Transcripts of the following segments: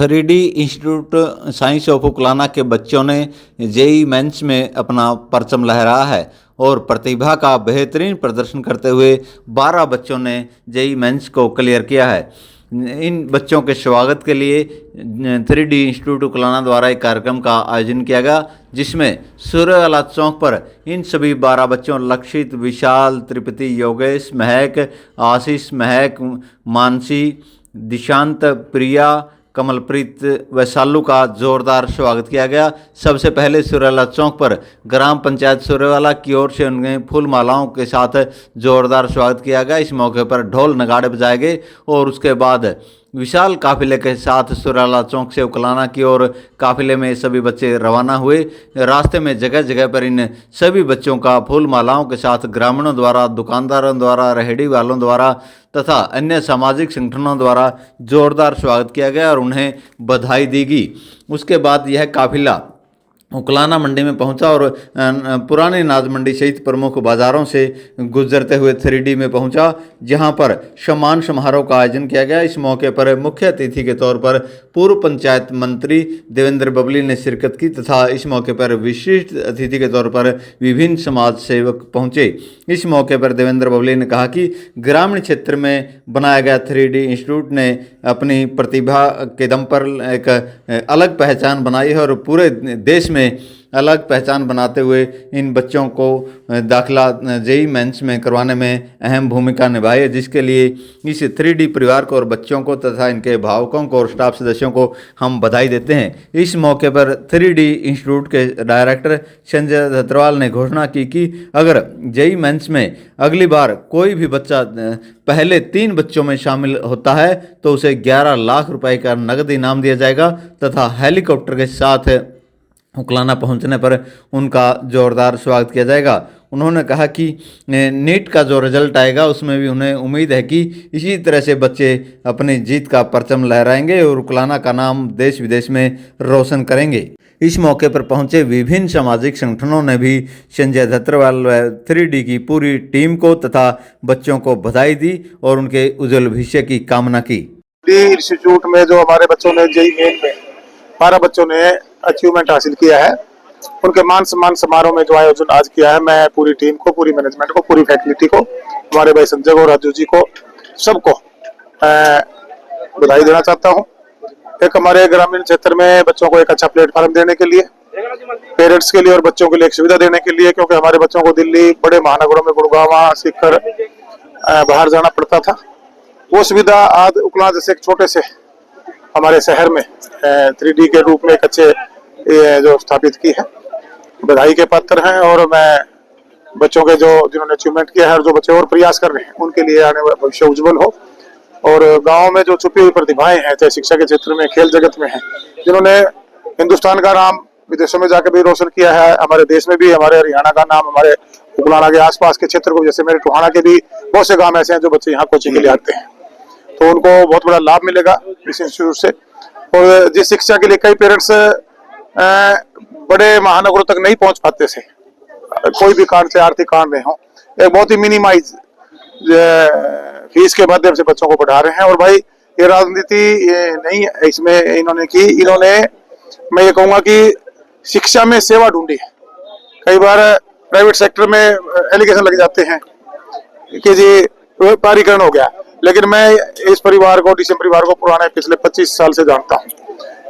3D institute science of Uklana के बच्चों ने जेई मेंस में अपना परचम लहराया है और प्रतिभा का बेहतरीन प्रदर्शन करते हुए 12 बच्चों ने जेई मेंस को क्लियर किया है। इन बच्चों के स्वागत के लिए 3D इंस्टीट्यूट उकलाना द्वारा एक कार्यक्रम का आयोजन किया गया, जिसमें सूर्यवाला चौक पर इन सभी 12 बच्चों लक्षित, विशाल, त्रिपति, योगेश, महक, आशीष, महक, मानसी, दिशांत, प्रिया, कमलप्रीत व सालू का जोरदार स्वागत किया गया। सबसे पहले सूर्यवाला चौक पर ग्राम पंचायत सूर्यवाला की ओर से उन्हें फूल मालाओं के साथ जोरदार स्वागत किया गया। इस मौके पर ढोल नगाड़े बजाए गए और उसके बाद विशाल काफिले के साथ सूर्यवाला चौक से उकलाना की ओर काफिले में सभी बच्चे रवाना हुए। रास्ते में जगह जगह पर इन सभी बच्चों का फूल मालाओं के साथ ग्रामीणों द्वारा, दुकानदारों द्वारा, रेहड़ी वालों द्वारा तथा अन्य सामाजिक संगठनों द्वारा जोरदार स्वागत किया गया और उन्हें बधाई दी गई। उसके बाद यह काफिला उकलाना मंडी में पहुंचा और पुरानी नाज मंडी सहित प्रमुख बाजारों से गुजरते हुए 3D में पहुंचा, जहां पर सम्मान समारोह का आयोजन किया गया। इस मौके पर मुख्य अतिथि के तौर पर पूर्व पंचायत मंत्री देवेंद्र बबली ने शिरकत की तथा इस मौके पर विशिष्ट अतिथि के तौर पर विभिन्न समाज सेवक पहुंचे। इस मौके पर देवेंद्र बबली ने कहा कि ग्रामीण क्षेत्र में बनाया गया 3D इंस्टीट्यूट ने अपनी प्रतिभा के दम पर एक अलग पहचान बनाई है और पूरे देश में अलग पहचान बनाते हुए इन बच्चों को दाखिला जेई मेंस में करवाने में अहम भूमिका निभाई है, जिसके लिए इस 3D परिवार को और बच्चों को तथा इनके अभिभावकों को और स्टाफ सदस्यों को हम बधाई देते हैं। इस मौके पर 3D इंस्टीट्यूट के डायरेक्टर संजय धत्रवाल ने घोषणा की कि अगर जेई मेंस में अगली बार कोई भी बच्चा पहले 3 बच्चों में शामिल होता है तो उसे 11 लाख रुपए का नगद इनाम दिया जाएगा तथा हेलीकॉप्टर के साथ उकलाना पहुंचने पर उनका जोरदार स्वागत किया जाएगा। उन्होंने कहा कि नीट का जो रिजल्ट आएगा उसमें भी उन्हें उम्मीद है कि इसी तरह से बच्चे अपनी जीत का परचम लहराएंगे और उकलाना का नाम देश विदेश में रोशन करेंगे। इस मौके पर पहुंचे विभिन्न सामाजिक संगठनों ने भी संजय धत्रवाल व 3D की पूरी टीम को तथा बच्चों को बधाई दी और उनके उज्जवल भविष्य की कामना की। इंस्टीट्यूट में जो हमारे बच्चों ने जेई मेन में 12 बच्चों ने अचीवमेंट हासिल किया है, उनके मान सम्मान समारोह में जो आयोजन आज किया है, मैं पूरी टीम को, पूरी मैनेजमेंट को, पूरी फैकल्टी को, हमारे भाई संजय को, राजू जी को, सबको बधाई देना चाहता हूं। एक हमारे ग्रामीण क्षेत्र में बच्चों को एक अच्छा प्लेटफॉर्म देने के लिए, पेरेंट्स के लिए और बच्चों के लिए एक सुविधा देने के लिए, क्योंकि हमारे बच्चों को दिल्ली, बड़े महानगरों में गुड़गांव सीखकर बाहर जाना पड़ता था। वो सुविधा आज उकलाना जैसे एक छोटे से हमारे शहर में 3D के रूप में एक अच्छे जो स्थापित की है, बधाई के पात्र हैं। और मैं बच्चों के जो जिन्होंने अचीवमेंट किया है और जो बच्चे और प्रयास कर रहे हैं उनके लिए आने वाला भविष्य उज्जवल हो। और गांव में जो छुपी हुई प्रतिभाएं हैं, चाहे शिक्षा के क्षेत्र में, खेल जगत में हैं, जिन्होंने हिंदुस्तान का नाम विदेशों में जाकर भी रोशन किया है, हमारे देश में भी हमारे हरियाणा का नाम, हमारे उकलाना के आसपास के क्षेत्र को, जैसे मेरे टोहाना के भी बहुत से गाँव ऐसे हैं जो बच्चे यहाँ कोचिंग के लिए आते हैं, तो उनको बहुत बड़ा लाभ मिलेगा इस इंस्टीट्यूट से। और जिस शिक्षा के लिए कई पेरेंट्स बड़े महानगरों तक नहीं पहुंच पाते थे, कोई भी कारण से, आर्थिक कारण रहे हों, एक बहुत ही मिनिमाइज फीस के माध्यम से बच्चों को पढ़ा रहे हैं। और भाई ये राजनीति नहीं है इसमें इन्होंने की, इन्होंने, मैं ये कहूँगा कि शिक्षा में सेवा ढूंढी है। कई बार प्राइवेट सेक्टर में एलिगेशन लग जाते हैं कि जी व्यापारीकरण हो गया, लेकिन मैं इस परिवार को, डीसीएम परिवार को पुराने पिछले 25 साल से जानता हूँ।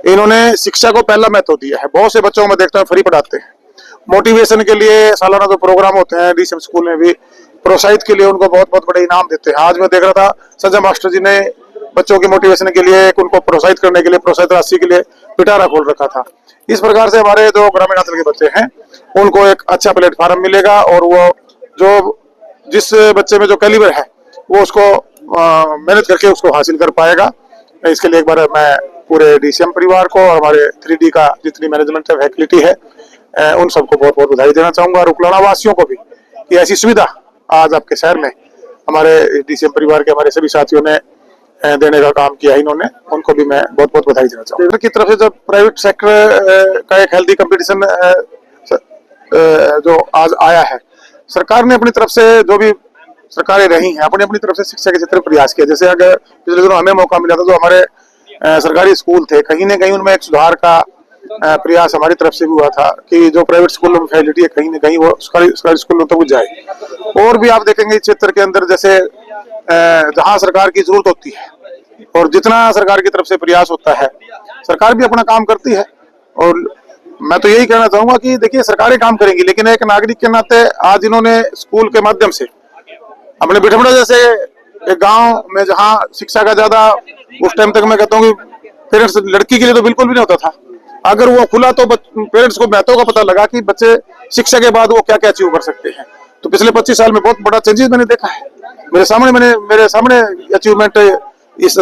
इन्होंने शिक्षा को पहला महत्व दिया है। बहुत से बच्चों को मैं देखता हूँ फ्री पढ़ाते हैं, मोटिवेशन के लिए सालाना जो प्रोग्राम होते हैं डीसीएम स्कूल में भी, प्रोत्साहित के लिए उनको बहुत बहुत बड़े इनाम देते हैं। आज मैं देख रहा था संजय मास्टर जी ने बच्चों की मोटिवेशन के लिए, उनको प्रोत्साहित करने के लिए, प्रोत्साहित राशि के लिए पिटारा खोल रखा था। इस प्रकार से हमारे जो ग्रामीण अंचल के बच्चे हैं उनको एक अच्छा प्लेटफॉर्म मिलेगा और वो जो जिस बच्चे में जो कैलिबर है वो उसको मेहनत करके उसको हासिल कर पाएगा। इसके लिए एक बार मैं पूरे डीसीएम परिवार को और हमारे 3D का जितनी मैनेजमेंट फैकल्टी है उन सबको बहुत बहुत बधाई देना चाहूंगा। और उकलाना वासियों को भी कि ऐसी सुविधा आज आपके शहर में हमारे डीसीएम परिवार के हमारे सभी साथियों ने देने का काम किया है, इन्होंने, उनको भी मैं बहुत बहुत बधाई देना चाहूंगा। की तरफ से जब प्राइवेट सेक्टर का एक हेल्दी कंपटीशन जो आज आया है, सरकार ने अपनी तरफ से, जो भी सरकारें रही हैं, अपनी अपनी तरफ से शिक्षा के क्षेत्र में प्रयास किया। जैसे अगर पिछले दिनों हमें मौका मिला था, जो हमारे सरकारी स्कूल थे, कहीं ना कहीं उनमें एक सुधार का प्रयास हमारी तरफ से भी हुआ था कि जो प्राइवेट स्कूलों में फैसिलिटी है कहीं ना कहीं वो सरकारी स्कूलों तक जाए। और भी आप देखेंगे इस क्षेत्र के अंदर जैसे जहां सरकार की जरूरत होती है और जितना सरकार की तरफ से प्रयास होता है, सरकार भी अपना काम करती है। और मैं तो यही कहना चाहूंगा कि देखिए सरकारें काम करेंगी, लेकिन एक नागरिक के नाते आज इन्होंने स्कूल के माध्यम से अपने बिठमड़ा जैसे एक गांव में जहां शिक्षा का ज्यादा उस टाइम तक मैं कहता हूँ कि पेरेंट्स लड़की के लिए तो बिल्कुल भी नहीं होता था, अगर वो खुला तो पेरेंट्स को महत्व का पता लगा कि बच्चे शिक्षा के बाद वो क्या क्या अचीव कर सकते हैं। तो पिछले 25 साल में बहुत बड़ा चेंजेस मैंने देखा है, मेरे सामने अचीवमेंट इस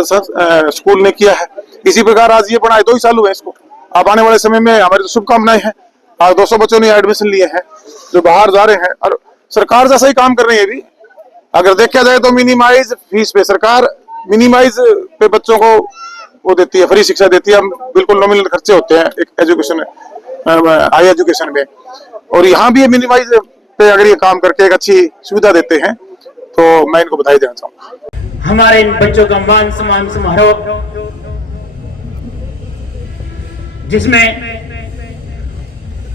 स्कूल ने किया है। इसी प्रकार आज ये बनाए 2 ही साल हुए इसको, अब आने वाले समय में हमारी तो शुभकामनाएं हैं। आज 200 बच्चों ने एडमिशन लिए हैं जो बाहर जा रहे हैं, और सरकार जैसा ही काम कर रही है भी। अगर देखा जाए तो मिनिमाइज फीस पे सरकार मिनिमाइज पे बच्चों को वो देती है, फ्री शिक्षा देती है। बिल्कुल नॉमिनल खर्चे होते हैं एक एजुकेशन हाई एजुकेशन में, और यहाँ भी मिनिमाइज पे अगर ये काम करके एक अच्छी सुविधा देते हैं तो मैं इनको बधाई देना चाहूंगा। हमारे इन बच्चों का मान सम्मान समारोह जिसमें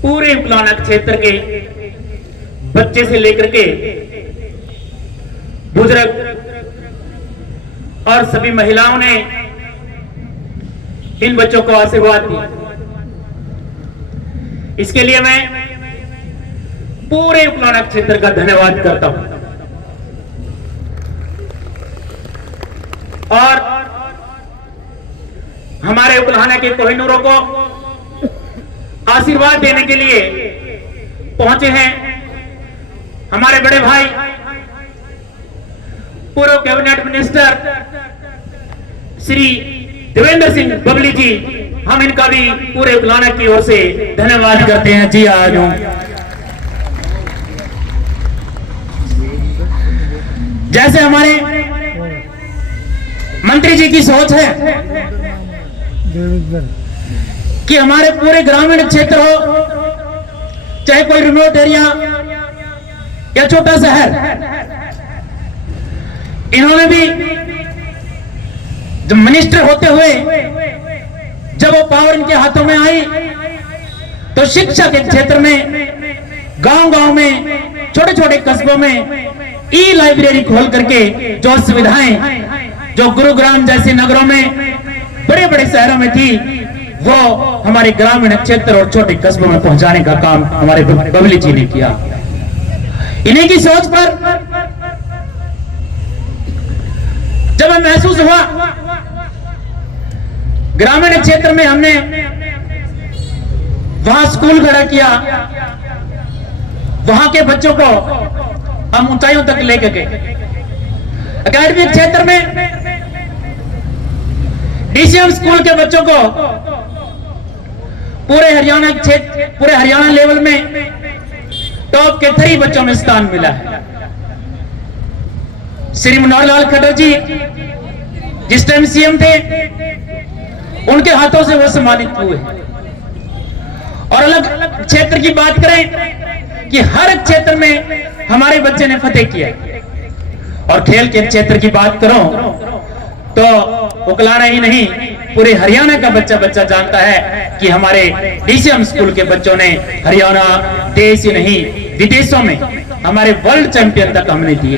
पूरे उकलाना क्षेत्र के बच्चे से लेकर के बुजुर्ग और सभी महिलाओं ने इन बच्चों को आशीर्वाद दिया। इसके लिए मैं पूरे उकलाना क्षेत्र का धन्यवाद करता हूं। और हमारे उकलाना के कोहिनूरों को आशीर्वाद देने के लिए पहुंचे हैं हमारे बड़े भाई पूर्व कैबिनेट मिनिस्टर श्री देवेंद्र सिंह बबली जी। हम इनका भी पूरे उकलाना की ओर से धन्यवाद करते हैं। जी आज जैसे हमारे मंत्री जी की सोच है कि हमारे पूरे ग्रामीण क्षेत्र हो चाहे कोई रिमोट एरिया या छोटा शहर, इन्होंने भी जब मिनिस्टर होते हुए जब वो पावर इनके हाथों में आई तो शिक्षा के क्षेत्र में गांव-गांव में छोटे छोटे कस्बों में ई लाइब्रेरी खोल करके जो सुविधाएं जो गुरुग्राम जैसे नगरों में बड़े बड़े शहरों में थी वो हमारे ग्रामीण क्षेत्र और छोटे कस्बों में पहुंचाने का काम हमारे बबली जी ने किया। इन्हीं की सोच पर जब हमें महसूस हुआ ग्रामीण क्षेत्र में, हमने वहां स्कूल खड़ा किया, वहां के बच्चों को हम ऊंचाइयों तक लेके गए। एकेडमिक क्षेत्र में डीसीएम स्कूल के बच्चों को पूरे हरियाणा लेवल में टॉप के 3 बच्चों में स्थान मिला है। श्री मनोहर लाल खट्टर जी जिस टाइम सीएम थे उनके हाथों से वो सम्मानित हुए। और अलग क्षेत्र की बात करें कि हर क्षेत्र में हमारे बच्चे ने फतेह किया। और खेल के क्षेत्र की बात करो तो उकलाना ही नहीं पूरे हरियाणा का बच्चा जानता है कि हमारे डीसीएम स्कूल के बच्चों ने हरियाणा देश ही नहीं विदेशों में हमारे वर्ल्ड चैंपियन तक हमने दिए।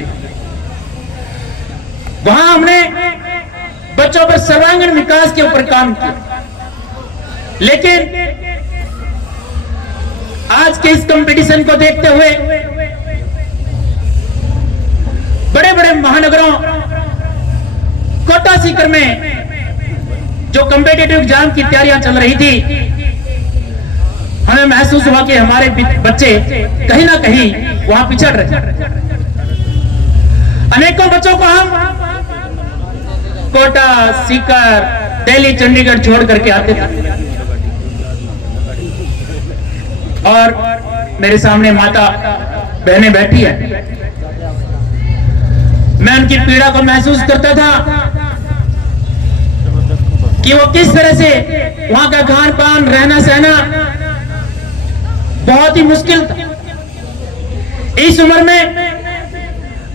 वहां हमने बच्चों पर सर्वांगीण विकास के ऊपर काम किया। लेकिन आज के इस कंपटीशन को देखते हुए बड़े बड़े महानगरों कोटा सीकर में जो कॉम्पिटिटिव एग्जाम की तैयारियां चल रही थी, हमें महसूस हुआ कि हमारे बच्चे कहीं ना कहीं वहां पिछड़ रहे। अनेकों बच्चों को हम कोटा, सीकर, दिल्ली, चंडीगढ़ छोड़ करके आते थे। और मेरे सामने माता बहनें बैठी है, मैं उनकी पीड़ा को महसूस करता था कि वो किस तरह से वहां का खान पान, रहना सहना बहुत ही मुश्किल था। इस उम्र में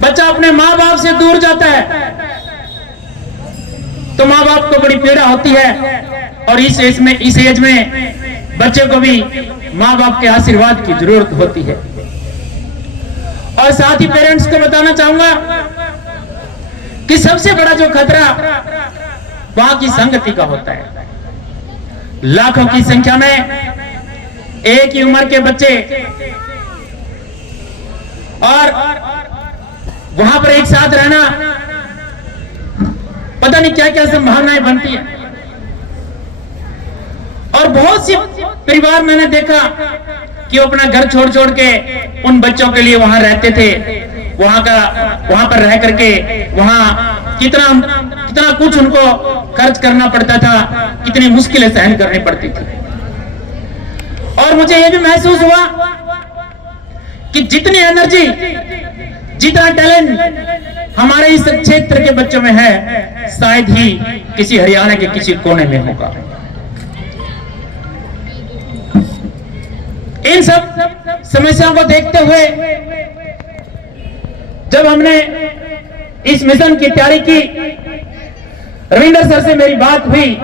बच्चा अपने माँ बाप से दूर जाता है तो माँ बाप को बड़ी पीड़ा होती है, और इस एज में बच्चे को भी माँ बाप के आशीर्वाद की जरूरत होती है। और साथ ही पेरेंट्स को बताना चाहूंगा कि सबसे बड़ा जो खतरा वहां की संगति का होता है। लाखों की संख्या में एक ही उम्र के बच्चे और वहां पर एक साथ रहना, पता नहीं क्या क्या संभावनाएं बनती है। और बहुत सी परिवार मैंने देखा कि वो अपना घर छोड़ छोड़ के उन बच्चों के लिए वहां रहते थे, वहां पर रह करके वहां कितना कुछ उनको खर्च करना पड़ता था, कितनी मुश्किलें सहन करनी पड़ती थी। और मुझे यह भी महसूस हुआ कि जितनी एनर्जी, जितना टैलेंट हमारे इस क्षेत्र के बच्चों में है, शायद ही किसी हरियाणा के किसी कोने में होगा। इन सब समस्याओं को देखते हुए जब हमने इस मिशन की तैयारी की, रविंदर सर से मेरी बात हुई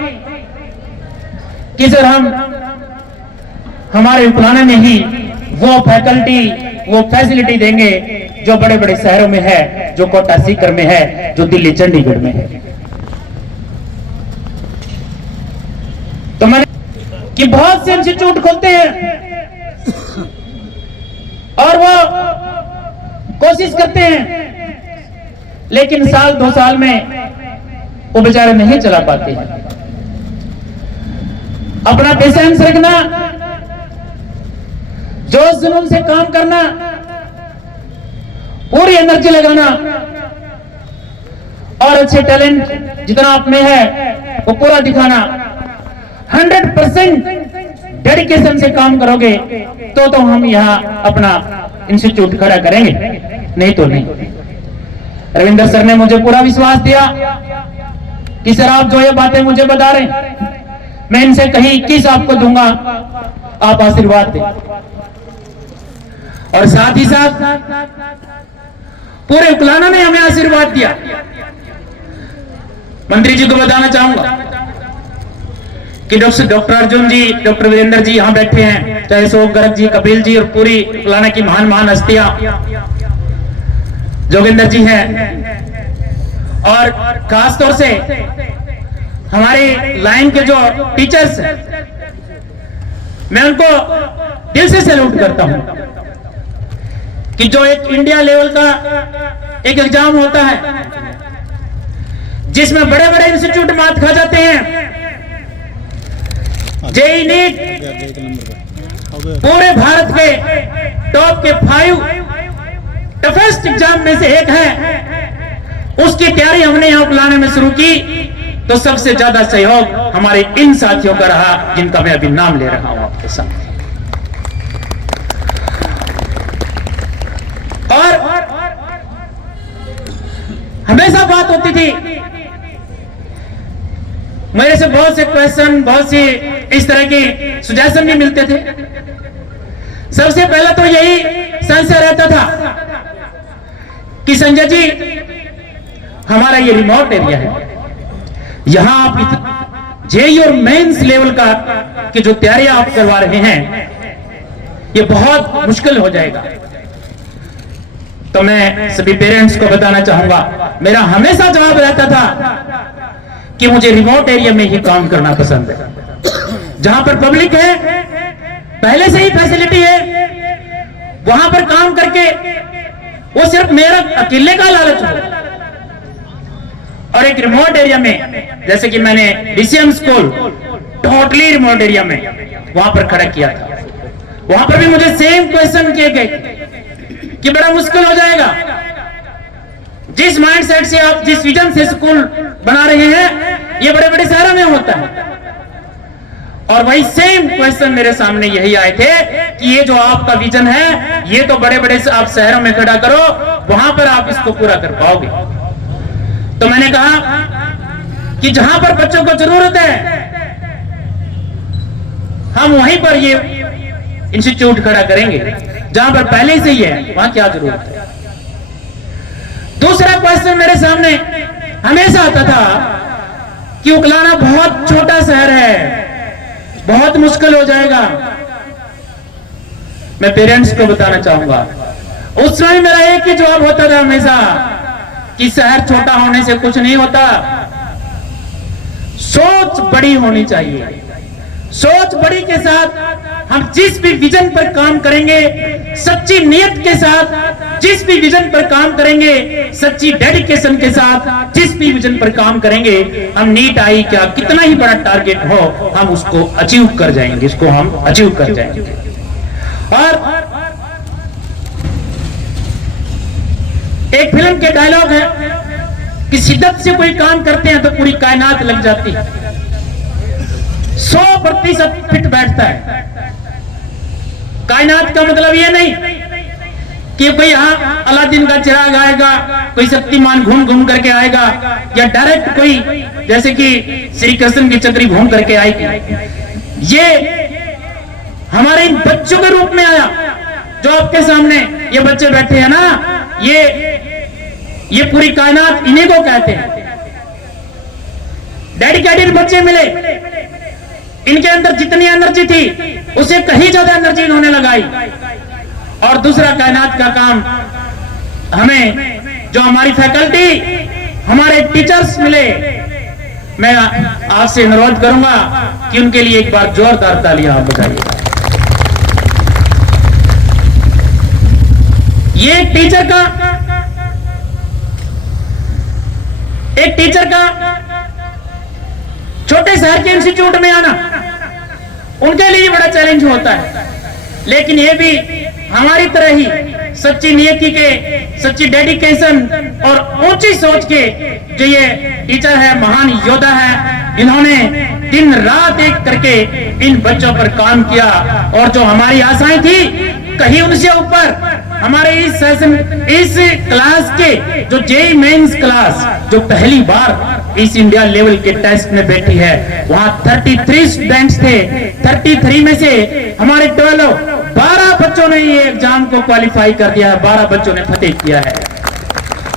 कि सर हम हमारे उपलाना में ही वो फैकल्टी, वो फैसिलिटी देंगे जो बड़े बड़े शहरों में है, जो कोटा सीकर में है, जो दिल्ली चंडीगढ़ में है। तो मैंने कि बहुत से इंस्टीट्यूट खोलते हैं और वो कोशिश करते हैं, लेकिन साल 2 साल में वो बेचारे नहीं चला पाते हैं। अपना पेशेंस रखना, जोश जुनून से काम करना, पूरी एनर्जी लगाना और अच्छे टैलेंट जितना आप में है वो पूरा दिखाना, 100% डेडिकेशन से काम करोगे तो हम यहाँ अपना इंस्टीट्यूट खड़ा करेंगे, नहीं तो नहीं। रविंदर सर ने मुझे पूरा विश्वास दिया कि सर आप जो ये बातें मुझे बता रहे हैं, मैं इनसे कहीं 21 आपको दूंगा, आप आशीर्वाद दें। और साथ ही साथ पूरे उकलाना ने हमें आशीर्वाद दिया। मंत्री जी को बताना चाहूंगा कि डॉक्टर अर्जुन जी, डॉक्टर वीरेंद्र जी यहां बैठे हैं, चाहे अशोक गर्ग जी, कपिल जी और पूरी उकलाना की महान महान हस्तियां, जोगिंदर जी हैं, और खासतौर से हमारे लाइन के जो टीचर्स हैं, मैं उनको दिल से सैल्यूट करता हूं कि जो एक इंडिया लेवल का एक एग्जाम होता है जिसमें बड़े बड़े इंस्टीट्यूट मात खा जाते हैं, जेई नीट पूरे भारत के टॉप के 5 टफेस्ट एग्जाम में से एक है, उसकी तैयारी हमने यहां उकलाने में शुरू की तो सबसे ज्यादा सहयोग हमारे इन साथियों का रहा जिनका मैं अभी नाम ले रहा हूं आपके सामने। और हमेशा बात होती थी, मेरे से बहुत से क्वेश्चन, बहुत सी इस तरह के सुजेशन भी मिलते थे। सबसे पहला तो यही संशय रहता था कि संजय जी हमारा ये रिमोट एरिया है, यहां आप जेई और मेंस लेवल का की जो तैयारियां आप करवा रहे हैं ये बहुत मुश्किल हो जाएगा। तो मैं सभी पेरेंट्स को बताना चाहूंगा, मेरा हमेशा जवाब रहता था कि मुझे रिमोट एरिया में ही काम करना पसंद है, जहां पर पब्लिक है, पहले से ही फैसिलिटी है, वहां पर काम करके वो सिर्फ मेरा अकेले का लालच हो। और एक रिमोट एरिया में, जैसे कि मैंने DCM school totally remote area में वहां पर खड़ा किया था, वहां पर भी मुझे सेम क्वेश्चन किए गए कि बड़ा मुश्किल हो जाएगा, जिस माइंडसेट से आप, जिस विजन से स्कूल बना रहे हैं, ये बड़े बड़े शहरों में होता है। और वही सेम क्वेश्चन मेरे सामने यही आए थे कि ये जो आपका विजन है, ये तो बड़े बड़े आप शहरों में खड़ा करो, वहां पर आप इसको पूरा कर पाओगे। तो मैंने कहा कि जहां पर बच्चों को जरूरत है हम वहीं पर ये इंस्टीट्यूट खड़ा करेंगे, जहां पर पहले से ही है वहां क्या जरूरत है। दूसरा क्वेश्चन मेरे सामने हमेशा आता था कि उकलाना बहुत छोटा शहर है, बहुत मुश्किल हो जाएगा। मैं पेरेंट्स को बताना चाहूंगा, उस समय मेरा एक ही जवाब होता था हमेशा कि शहर छोटा होने से कुछ नहीं होता, सोच बड़ी होनी चाहिए। सोच बड़ी के साथ हम जिस भी विजन पर काम करेंगे, सच्ची नियत के साथ जिस भी विजन पर काम करेंगे, सच्ची डेडिकेशन के साथ जिस भी विजन पर काम करेंगे, हम नीट आई क्या कितना ही बड़ा टारगेट हो, हम उसको अचीव कर जाएंगे, इसको हम अचीव कर जाएंगे। और एक फिल्म के डायलॉग है कि शिद्दत से कोई काम करते हैं तो पूरी कायनात लग जाती है। 100% फिट बैठता है। कायनात का मतलब ये नहीं कि कोई यहाँ अलादीन का चिराग आएगा, कोई शक्तिमान घूम घूम करके आएगा, या डायरेक्ट कोई जैसे कि श्री कृष्ण की चक्री घूम करके आएगी। ये हमारे इन बच्चों के रूप में आया, जो आपके सामने ये बच्चे बैठे हैं ना, ये पूरी कायनात इन्हीं को कहते हैं। डेडिकेटेड बच्चे मिले, इनके अंदर जितनी एनर्जी थी उससे कहीं ज्यादा एनर्जी इन्होंने लगाई। और दूसरा कायनात का काम, हमें जो हमारी फैकल्टी, हमारे टीचर्स मिले, मैं आपसे अनुरोध करूंगा कि उनके लिए एक बार जोरदार तालियां आप बजाइए। ये एक टीचर का छोटे शहर के इंस्टीट्यूट में आना उनके लिए बड़ा चैलेंज होता है, लेकिन ये भी हमारी तरह ही सच्ची नियति के, सच्ची डेडिकेशन और ऊंची सोच के जो ये टीचर है, महान योद्धा है, इन्होंने दिन रात एक करके इन बच्चों पर काम किया। और जो हमारी आशाएं थी कहीं उनसे ऊपर, हमारे इस सेशन, इस क्लास के जो जेईई मेंस क्लास जो पहली बार इस इंडिया लेवल के टेस्ट में बैठी है, वहां 33 स्टूडेंट्स थे। 33 में से हमारे 12 बच्चों ने ये एग्जाम को क्वालिफाई कर दिया है, 12 बच्चों ने फतेह किया है।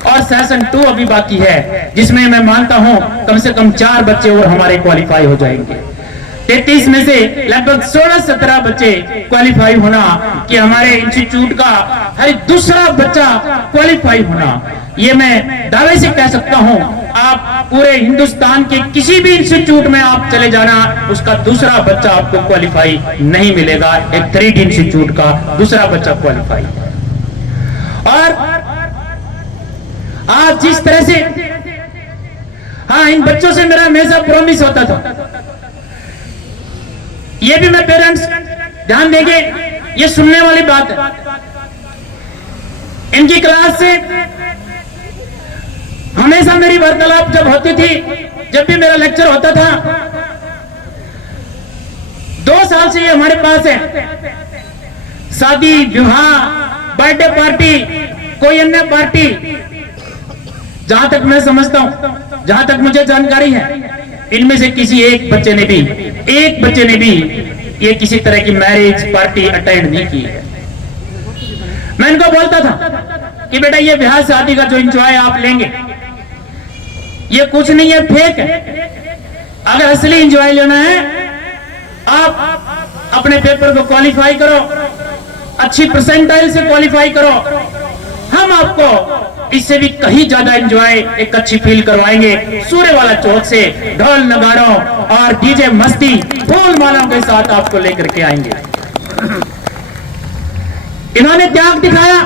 और सेशन 2 अभी बाकी है, जिसमें मैं मानता हूं कम से कम 4 बच्चे और हमारे क्वालिफाई हो जाएंगे। 33 में से लगभग 16-17 बच्चे क्वालिफाई होना, कि हमारे इंस्टीट्यूट का हर दूसरा बच्चा क्वालिफाई होना, ये मैं दावे से कह सकता हूं। आप पूरे हिंदुस्तान के किसी भी इंस्टीट्यूट में आप चले जाना, उसका दूसरा बच्चा आपको क्वालिफाई नहीं मिलेगा। एक 3D इंस्टीट्यूट का दूसरा बच्चा क्वालिफाई। और आज जिस तरह से, हाँ, इन बच्चों से मेरा हमेशा प्रॉमिस होता था, ये भी मैं पेरेंट्स ध्यान देंगे, ये सुनने वाली बात है। इनकी क्लास से हमेशा मेरी वार्तालाप जब होती थी, जब भी मेरा लेक्चर होता था, 2 साल से ये हमारे पास है। शादी, विवाह, बर्थडे पार्टी, कोई अन्य पार्टी, जहां तक मैं समझता हूं, जहां तक मुझे जानकारी है, इनमें से किसी एक बच्चे ने भी ये किसी तरह की मैरिज पार्टी अटेंड नहीं की है। मैं इनको बोलता था कि बेटा ये ब्याह शादी का जो एंजॉय आप लेंगे, ये कुछ नहीं है, फेक है। अगर असली एंजॉय लेना है, आप अपने पेपर को क्वालिफाई करो, अच्छी परसेंटाइल से क्वालिफाई करो, हम आपको इससे भी कहीं ज्यादा एंजॉय, एक अच्छी फील करवाएंगे। सूर्य वाला चौक से ढोल नगाड़ों और डीजे मस्ती फूल मालाओं के साथ आपको लेकर के आएंगे। इन्होंने त्याग दिखाया,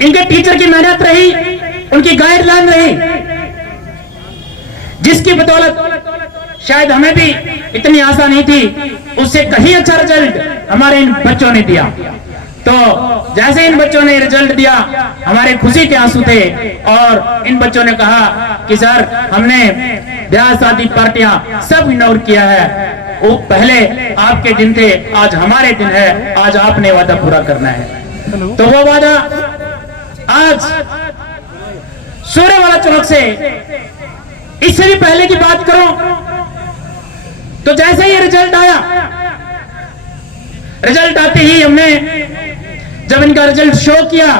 इनके टीचर की मेहनत रही, उनकी गाइडलाइन रही, जिसकी बदौलत शायद हमें भी इतनी आशा नहीं थी, उससे कहीं अच्छा रिजल्ट हमारे इन बच्चों ने दिया। तो जैसे इन बच्चों ने रिजल्ट दिया, हमारे खुशी के आंसू थे। और इन बच्चों ने कहा कि सर, हमने ब्याह शादी पार्टियां सब इग्नोर किया है, वो पहले आपके दिन थे, आज हमारे दिन है, आज आपने वादा पूरा करना है। तो वो वादा आज सूर्य वाला चौक से, इससे भी पहले की बात करो तो जैसे ही रिजल्ट आया, रिजल्ट आते ही हमने जब इनका रिजल्ट शो किया,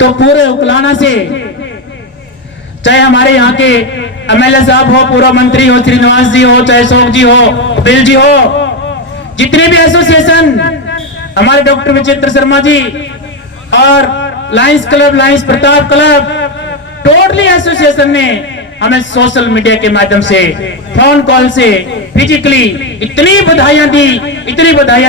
तो पूरे उकलाना से चाहे हमारे यहाँ के एमएलए साहब हो, पूर्व मंत्री हो, श्रीनिवास जी हो, चाहे शोक जी हो, बिल जी हो, जितने भी एसोसिएशन, हमारे डॉक्टर विचित्र शर्मा जी और Lions club, Lions Pratap club, totally association ने हमें सोशल मीडिया के माध्यम से, फोन कॉल से, फिजिकली इतनी बधाइयां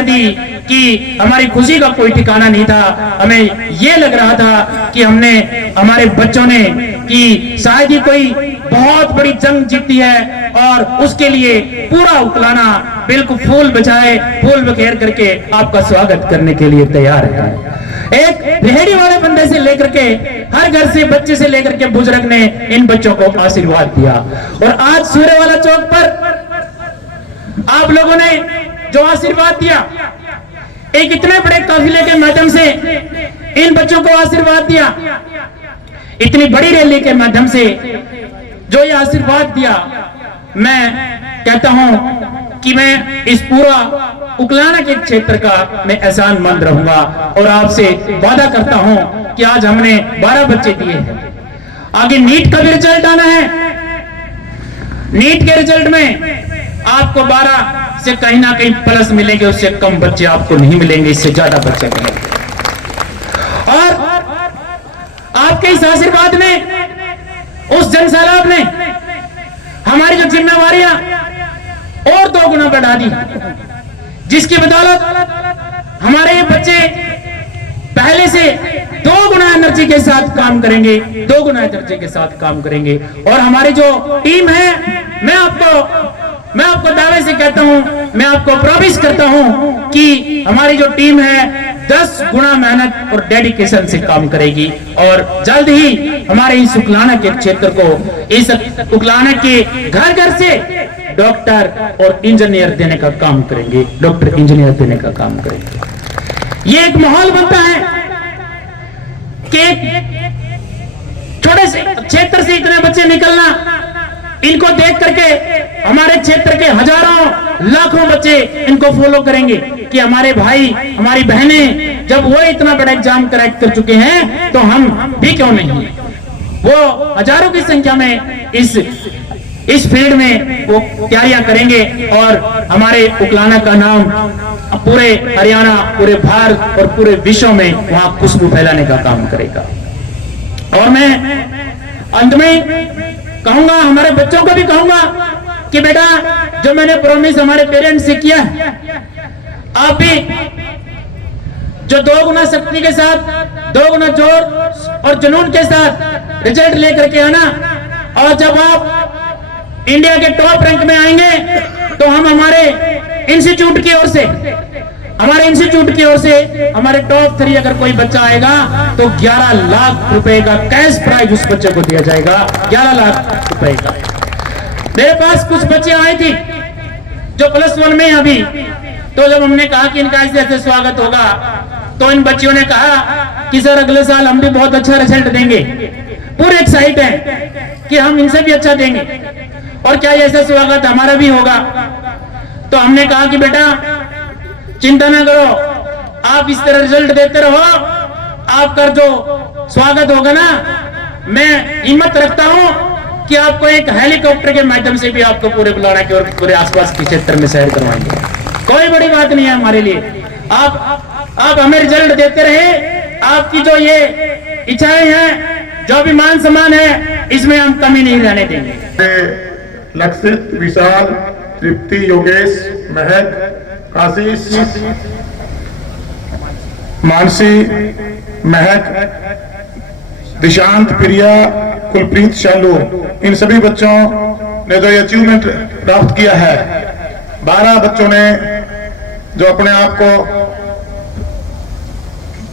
दी कि हमारी खुशी का कोई ठिकाना नहीं था। हमें ये लग रहा था कि हमने, हमारे बच्चों ने, कि शायद ही कोई बहुत बड़ी जंग जीती है और उसके लिए पूरा उकलाना बिल्कुल फूल बजाए, फूल बखेर करके आपका स्वागत करने के लिए तैयार है। एक रेहड़ी वाले बंदे से लेकर के, हर घर से, बच्चे से लेकर के बुजुर्ग ने इन बच्चों को आशीर्वाद दिया। और आज सूर्यवाला चौक पर आप लोगों ने जो आशीर्वाद दिया, एक इतने बड़े काफिले के माध्यम से इन बच्चों को आशीर्वाद दिया, इतनी बड़ी रैली के माध्यम से जो ये आशीर्वाद दिया, मैं कहता हूं कि मैं इस पूरा उकलाना के क्षेत्र का मैं एहसानमंद रहूंगा और आपसे वादा करता हूं कि आज हमने 12 बच्चे दिए हैं। आगे नीट का भी रिजल्ट आना है। नीट के रिजल्ट में आपको 12 से कहीं ना कहीं प्लस मिलेंगे, उससे कम बच्चे आपको नहीं मिलेंगे, इससे ज्यादा बच्चे मिलेंगे। और आपके इस आशीर्वाद ने, उस जनसैलाब ने हमारी जो जिम्मेवारियां और 2 गुना बढ़ा दी, जिसकी बदौलत हमारे ये बच्चे पहले से 2 गुना एनर्जी के साथ काम करेंगे, 2 गुना एनर्जी के साथ काम करेंगे। और हमारी जो टीम है, मैं आपको दावे से कहता हूं, मैं आपको प्रॉमिस करता हूं कि हमारी जो टीम है 10 गुना मेहनत और डेडिकेशन से काम करेगी और जल्द ही हमारे इस उकलाना के क्षेत्र को, इस उकलाना के घर घर से डॉक्टर और इंजीनियर देने का काम करेंगे, डॉक्टर इंजीनियर देने का काम करेंगे। ये एक माहौल बनता है कि छोटे से क्षेत्र से इतने बच्चे निकलना, इनको देख करके हमारे क्षेत्र के हजारों लाखों बच्चे इनको फॉलो करेंगे कि हमारे भाई, हमारी बहनें जब वो इतना बड़ा एग्जाम क्रैक कर चुके हैं तो हम भी क्यों नहीं। वो हजारों की संख्या में इस फील्ड में वो तैयारियां करेंगे और हमारे उकलाना का नाम पूरे हरियाणा, पूरे भारत और पूरे विश्व में वहां खुशबू फैलाने का काम करेगा। और मैं अंत में कहूंगा, हमारे बच्चों को भी कहूंगा कि बेटा, जो मैंने प्रॉमिस हमारे पेरेंट्स से किया, आप भी जो 2 गुना शक्ति के साथ, 2 गुना जोर और जुनून के साथ रिजल्ट लेकर के आना, और जब आप इंडिया के टॉप रैंक में आएंगे तो हम हमारे इंस्टीट्यूट की ओर से, हमारे टॉप 3 अगर कोई बच्चा आएगा तो 11 लाख रुपए का कैश प्राइज उस बच्चे को दिया जाएगा, 11 लाख रुपए का। मेरे पास कुछ बच्चे आए थे जो +1 में अभी, तो जब हमने कहा कि इनका ऐसे स्वागत होगा तो इन बच्चियों ने कहा कि सर अगले साल हम भी बहुत अच्छा रिजल्ट देंगे, पूरे एक्साइट हैं कि हम इनसे भी अच्छा देंगे और क्या ऐसा स्वागत हमारा भी होगा। तो हमने कहा कि बेटा चिंता ना करो, आप इस तरह रिजल्ट देते रहो, आपका जो स्वागत होगा ना, मैं हिम्मत रखता हूं कि आपको एक हेलीकॉप्टर के माध्यम से भी आपको पूरे बुलाना के और पूरे आसपास के क्षेत्र में सैर करवाएंगे। कोई बड़ी बात नहीं है हमारे लिए। आप हमें रिजल्ट देते रहे, आपकी जो ये इच्छाएं हैं, जो भी मान सम्मान है, इसमें हम कमी नहीं रहने देंगे। लक्षित, विशाल, तृप्ति, योगेश, महक, आशीष, मानसी, महक, दिशांत, प्रिया, कुलप्रीत, शालू, इन सभी बच्चों ने जो ये अचीवमेंट प्राप्त किया है, 12 बच्चों ने जो अपने आप को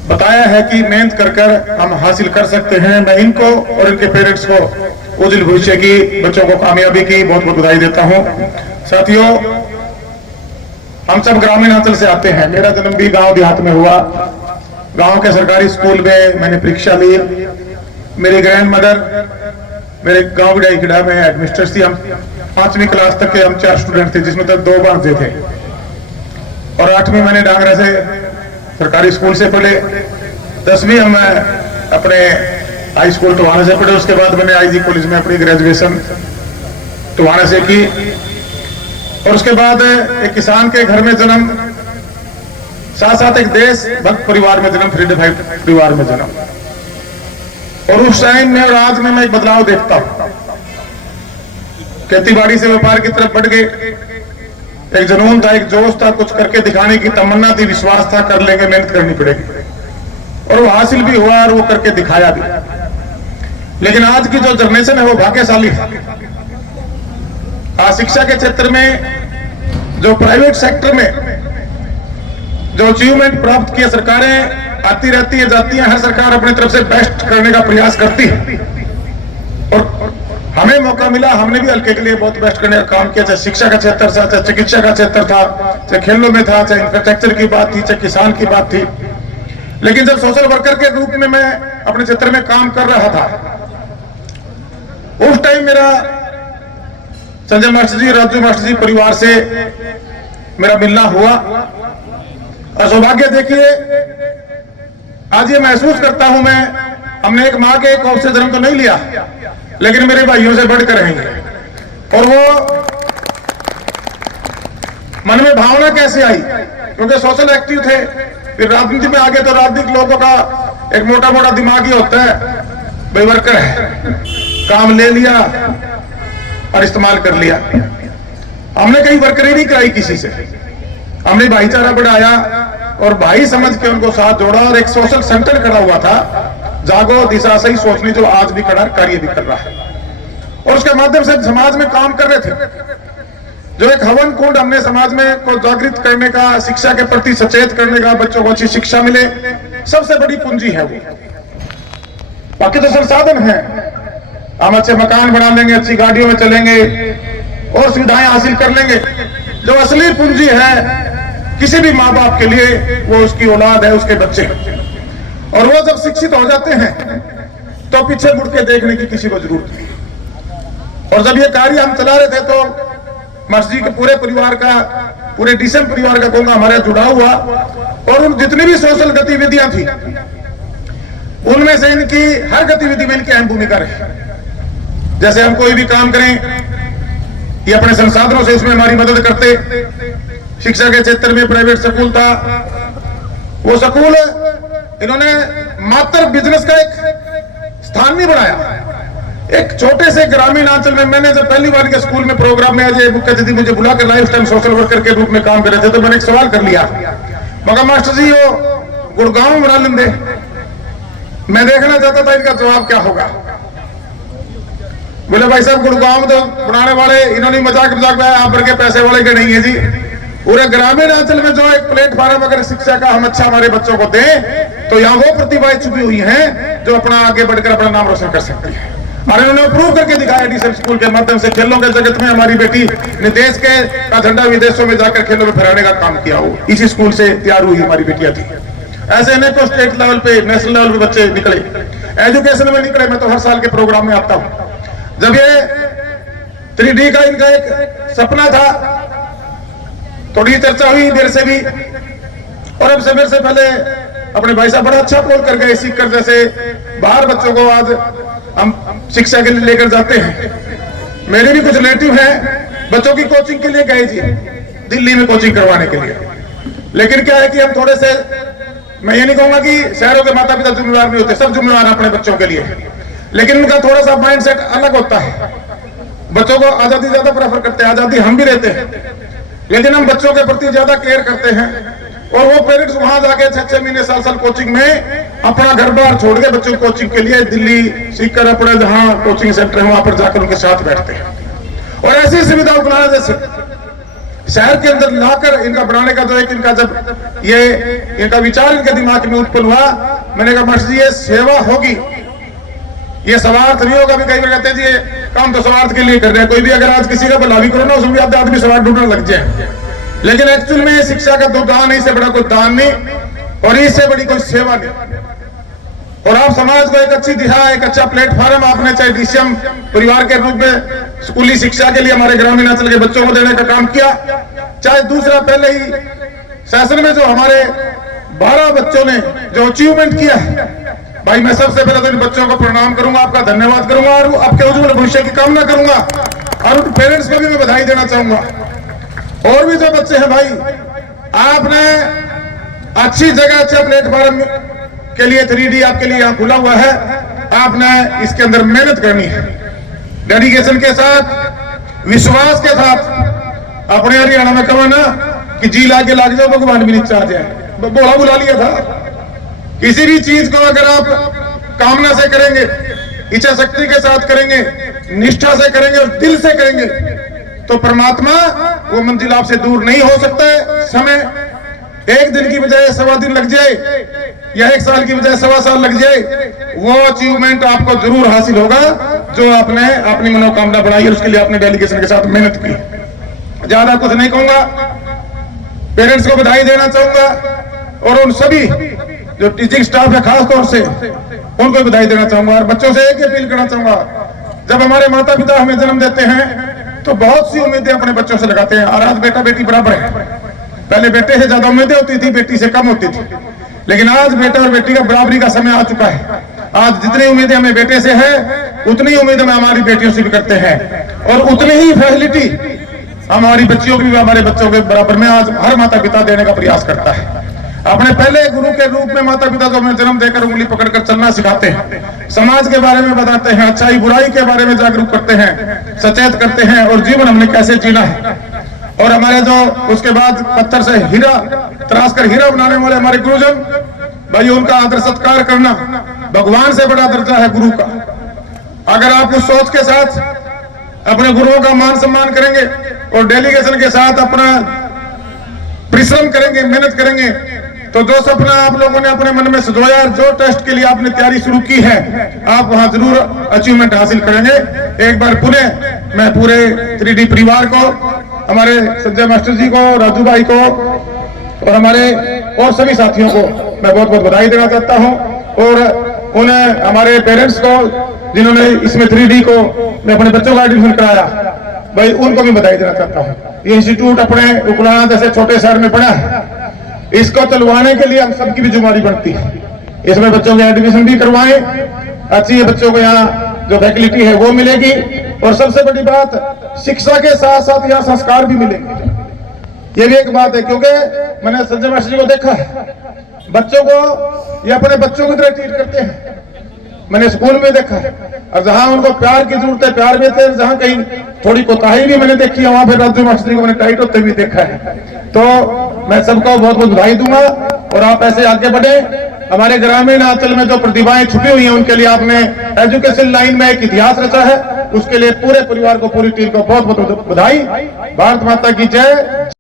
बताया है कि मेहनत कर हम हासिल कर सकते हैं, मैं इनको और इनके पेरेंट्स को उज्जवल भविष्य की, बच्चों को कामयाबी की बहुत बहुत बधाई देता हूं। साथियों, हम सब ग्रामीण अंचल से आते हैं, मेरा जन्म भी गांव देहात में हुआ। गांव के सरकारी स्कूल में मैंने परीक्षा ली। मेरी ग्रैंड मदर मेरे गांव बिडाईखेड़ा में हेडमिस्ट्रेस थी। हम 5वीं क्लास तक के हम 4 स्टूडेंट थे, जिसमें तक 2 भांजे थे, और 8वीं मैंने डांगरा से सरकारी स्कूल से पढ़े। 10वीं हम अपने हाई स्कूल टोहाना से पढ़े, उसके बाद मैंने आईजी कॉलेज में अपनी ग्रेजुएशन टोहाना से की, और उसके बाद एक किसान के घर में जन्म, साथ साथ एक देशभक्त परिवार में जन्म, फ्रीडम फाइटर परिवार में जन्म। और उस टाइम में और आज में मैं एक बदलाव देखता हूं। खेतीबाड़ी से व्यापार की तरफ बढ़ गए, एक जुनून था, एक जोश था, कुछ करके दिखाने की तमन्ना थी, विश्वास था कर लेंगे, मेहनत करनी पड़ेगी, और वो हासिल भी हुआ और वो करके दिखाया भी। लेकिन आज की जो जनरेशन है वो भाग्यशाली है। आज शिक्षा के क्षेत्र में जो प्राइवेट सेक्टर में जो अचीवमेंट प्राप्त किए, सरकारें आती रहती है, जाती हैं, हर सरकार अपनी तरफ से बेस्ट करने का प्रयास करती है, और हमें मौका मिला, हमने भी हल्के के लिए बहुत बेस्ट करने का काम किया। चाहे शिक्षा का क्षेत्र था, चाहे चिकित्सा का क्षेत्र था, चाहे खेलों में था, चाहे इंफ्रास्ट्रक्चर की बात थी, चाहे किसान की बात थी। लेकिन जब सोशल वर्कर के रूप में मैं अपने क्षेत्र में काम कर रहा था, उस टाइम मेरा संजय मास्टर जी, राजू मास्टर जी परिवार से मेरा मिलना हुआ, और सौभाग्य देखिए आज ये महसूस करता हूं मैं, हमने एक मां के कोख से जन्म तो नहीं लिया, लेकिन मेरे भाइयों से बढ़कर रहेंगे। और वो मन में भावना कैसे आई, क्योंकि सोशल एक्टिव थे, फिर राजनीति में आगे तो राजनीतिक लोगों का एक मोटा मोटा दिमाग ही होता है, भाई वर्कर है, काम ले लिया और इस्तेमाल कर लिया। हमने कहीं वर्करी नहीं कराई किसी से, हमने भाईचारा बढ़ाया और भाई समझ के उनको साथ जोड़ा, और एक सोशल सेंटर खड़ा हुआ था, जागो दिशा सही सोचनी, जो आज भी खड़ा कार्य भी कर रहा है, और उसके माध्यम से समाज में काम कर रहे थे। जो एक हवन कुंड हमने समाज में को जागृत करने का, शिक्षा के प्रति सचेत करने का, बच्चों को अच्छी शिक्षा मिले, सबसे बड़ी पूंजी है वो। बाकी तो संसाधन है, हम अच्छे मकान बना लेंगे, अच्छी गाड़ियों में चलेंगे और सुविधाएं हासिल कर लेंगे। जो असली पूंजी है किसी भी माँ बाप के लिए, वो उसकी औलाद है, उसके बच्चे, और वो जब शिक्षित हो जाते हैं तो पीछे मुड़ के देखने की किसी को जरूरत नहीं। और जब ये कार्य हम चला रहे थे तो मस्जिद के पूरे परिवार का, पूरे डीएसएम परिवार का कहूंगा हमारे जुड़ा हुआ, और उन जितनी भी सोशल गतिविधियां थी उनमें से इनकी हर गतिविधि में इनकी अहम भूमिका रही। जैसे हम कोई भी काम करें, ये अपने संसाधनों से इसमें हमारी मदद करते। शिक्षा के क्षेत्र में प्राइवेट स्कूल था, वो स्कूल इन्होंने मात्र बिजनेस का एक स्थान नहीं बनाया। एक छोटे से ग्रामीण अंचल में, मैंने जब पहली बार के स्कूल में प्रोग्राम में आज मुख्य अतिथि मुझे बुलाकर लाइफ टाइम सोशल वर्कर के रूप में काम कर रहे थे, तो मैंने एक सवाल कर लिया, मगर मास्टर जी वो गुड़गांव बना लेंगे, मैं देखना चाहता था इनका जवाब क्या होगा। बोले भाई साहब गुड़गांव तो बनाने वाले इन्होंने मजाक में आप भर के पैसे वाले के नहीं है जी, पूरे ग्रामीण अंचल में जो एक प्लेटफॉर्म अगर शिक्षा का हम अच्छा हमारे बच्चों को दें, तो यहाँ वो प्रतिभाएं छुपी हुई हैं जो अपना आगे बढ़कर अपना नाम रोशन कर सकती है। और इन्होंने प्रूव करके दिखाया डीएसएम स्कूल के माध्यम से। खेलों के जगत में हमारी बेटी ने देश का झंडा विदेशों में जाकर खेलों में फहराने का काम किया, हो इसी स्कूल से तैयार हुई हमारी बेटियां थी। ऐसे अनेकों स्टेट लेवल पे, नेशनल लेवल पे बच्चे निकले, एजुकेशन में निकले। मैं तो हर साल के प्रोग्राम में आता हूँ। जब ये 3D का इनका एक सपना था, थोड़ी चर्चा हुई देर से भी, और अब समय से पहले अपने भाई साहब बड़ा अच्छा बोल कर गए, सीख कर, जैसे बाहर बच्चों को आज हम शिक्षा के लिए लेकर जाते हैं। मेरे भी कुछ रिलेटिव हैं, बच्चों की कोचिंग के लिए गए जी दिल्ली में कोचिंग करवाने के लिए। लेकिन क्या है कि हम थोड़े से, मैं ये नहीं कहूंगा कि शहरों के माता पिता जिम्मेवार नहीं होते, सब जिम्मेवार अपने बच्चों के लिए, लेकिन उनका थोड़ा सा माइंडसेट अलग होता है। बच्चों को आजादी ज्यादा प्रेफर करते हैं, आजादी हम भी रहते हैं, लेकिन हम बच्चों के प्रति ज्यादा केयर करते हैं। और वो पेरेंट्स वहां जाके 6-6 महीने, साल कोचिंग में अपना घर बार छोड़ के बच्चों को कोचिंग के लिए दिल्ली सीखकर अपने जहां कोचिंग सेंटर है वहां पर जाकर उनके साथ बैठते हैं। और ऐसी सुविधा बनाना, जैसे शहर के अंदर लाकर इनका बनाने का जो एक इनका, जब ये इनका विचार इनके दिमाग में उत्पन्न हुआ, मैंने कहा मास्टर जी ये सेवा होगी, ये स्वार्थ नहीं होगा। भी कई बार कहते हैं जी ये काम तो स्वार्थ के लिए कर रहे हैं, कोई भी अगर आज किसी का भला भी करो ना, उसमें भी आदमी स्वार्थ ढूंढने लग जाए। लेकिन एक्चुअल में शिक्षा का दो दान, इससे बड़ा कोई दान नहीं और इससे बड़ी कोई सेवा नहीं। और आप समाज को एक अच्छी दिशा, एक अच्छा प्लेटफॉर्म आपने चाहे डीएसएम परिवार के रूप में स्कूली शिक्षा के लिए हमारे ग्रामीण अंचल के बच्चों को देने का काम किया, चाहे दूसरा पहले ही सेशन में जो हमारे 12 बच्चों ने जो अचीवमेंट किया है, भाई मैं सबसे पहले तो इन बच्चों को प्रणाम करूंगा, आपका धन्यवाद करूंगा और आपके उज्जवल भविष्य की कामना करूंगा और उन पेरेंट्स को भी मैं बधाई देना चाहूंगा। और भी जो बच्चे हैं भाई, आपने अच्छी जगह अच्छे प्लेटफॉर्म के लिए 3D आपके लिए यहाँ खुला हुआ है, आपने इसके अंदर मेहनत करनी है, डेडिकेशन के साथ, विश्वास के साथ। अपने हरियाणा में कहा ना कि जी लागे लाग जाओ भगवान भी नीचे आ जाए, बोला बुला लिया था। किसी भी चीज को अगर आप कामना से करेंगे, इच्छा शक्ति के साथ करेंगे, निष्ठा से करेंगे और दिल से करेंगे तो परमात्मा वो मंजिल आपसे दूर नहीं हो सकता है। समय एक दिन की बजाय 1.25 दिन लग जाए या 1 साल की बजाय 1.25 साल लग जाए, वो अचीवमेंट आपको जरूर हासिल होगा जो आपने अपनी मनोकामना बनाई और उसके लिए आपने डेलीगेशन के साथ मेहनत की। ज्यादा कुछ नहीं कहूंगा, पेरेंट्स को बधाई देना चाहूंगा और उन सभी जो टीचिंग स्टाफ है खास तौर से उनको बधाई देना चाहूंगा। और बच्चों से एक अपील करना चाहूंगा, जब हमारे माता पिता हमें जन्म देते हैं तो बहुत सी उम्मीदें अपने बच्चों से लगाते हैं और आज बेटा बेटी बराबर है। पहले बेटे से ज्यादा उम्मीदें होती थी, बेटी से कम होती थी, लेकिन आज बेटा और बेटी का बराबरी का समय आ चुका है। आज जितनी उम्मीदें हमें बेटे से है उतनी उम्मीदें हम हमारी बेटियों से भी करते हैं और उतनी ही फैसिलिटी हमारी बच्चियों की भी हमारे बच्चों के बराबर में आज हर माता पिता देने का प्रयास करता है। अपने पहले गुरु के रूप में माता पिता को हमें जन्म देकर उंगली पकड़कर चलना सिखाते हैं, समाज के बारे में बताते हैं, अच्छाई बुराई के बारे में जागरूक करते हैं, सचेत करते हैं और जीवन हमने कैसे जीना है। और हमारे जो उसके बाद पत्थर से हीरा तराश कर हीरा बनाने वाले हमारे गुरुजन भाई, उनका आदर सत्कार करना भगवान से बड़ा दर्जा है गुरु का। अगर आप उस सोच के साथ अपने गुरुओं का मान सम्मान करेंगे और डेलीगेशन के साथ अपना परिश्रम करेंगे, मेहनत करेंगे तो जो सपना आप लोगों ने अपने मन में सजोया, जो टेस्ट के लिए आपने तैयारी शुरू की है, आप वहां जरूर अचीवमेंट हासिल करेंगे। एक बार पुनः मैं पूरे 3D परिवार को, हमारे संजय मास्टर जी को, राजू भाई को और हमारे और सभी साथियों को मैं बहुत बहुत बधाई देना चाहता हूं और उन हमारे पेरेंट्स को जिन्होंने इसमें 3D को मैं अपने बच्चों का एडमिशन कराया, भाई उनको भी बधाई देना चाहता हूं। ये इंस्टीट्यूट अपने उकलाना जैसे छोटे शहर में पड़ा है, इसको चलवाने के लिए हम सबकी भी जिम्मेदारी बनती है। इसमें बच्चों के एडमिशन भी करवाएं, अच्छी बच्चों को यहाँ जो फैसिलिटी है वो मिलेगी और सबसे बड़ी बात शिक्षा के साथ साथ यहाँ संस्कार भी मिलेंगे। ये भी एक बात है क्योंकि मैंने संजय मास्टर जी को देखा है, बच्चों को ये अपने बच्चों की तरह ट्रीट करते हैं। मैंने स्कूल में देखा है और जहां उनको प्यार की जरूरत है प्यार देते हैं, जहां कहीं थोड़ी कोताही भी मैंने देखी है वहां फिर राजू मास्टर जी को मैंने टाइट होते भी देखा है। तो मैं सबको बहुत बहुत बधाई दूंगा और आप ऐसे आगे बढ़े। हमारे ग्रामीण अंचल में जो प्रतिभाएं छुपी हुई हैं उनके लिए आपने एजुकेशन लाइन में एक इतिहास रचा है, उसके लिए पूरे परिवार को, पूरी टीम को बहुत बहुत बधाई। भारत माता की जय।